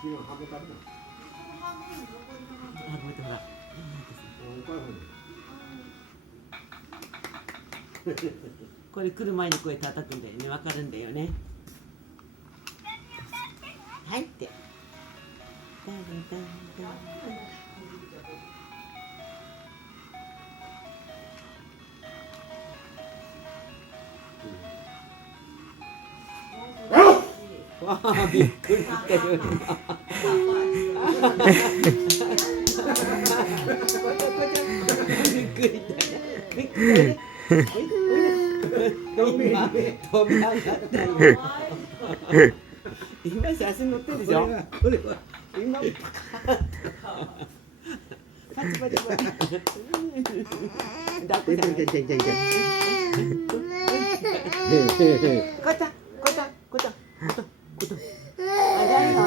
지금 한번 따르나? 아, 뭐도 봐.これ来る前に声叩くんだよね。わかるんだよね。はいって。ダンダンダン。わあ、びっくりしたよ。びっくりしたね。びっくり。今飛び上がったよ。今写真載ってるでしょ。今パカッパチパチパチ。抱っこじゃない。こたこたこたこたこた。あ、誰が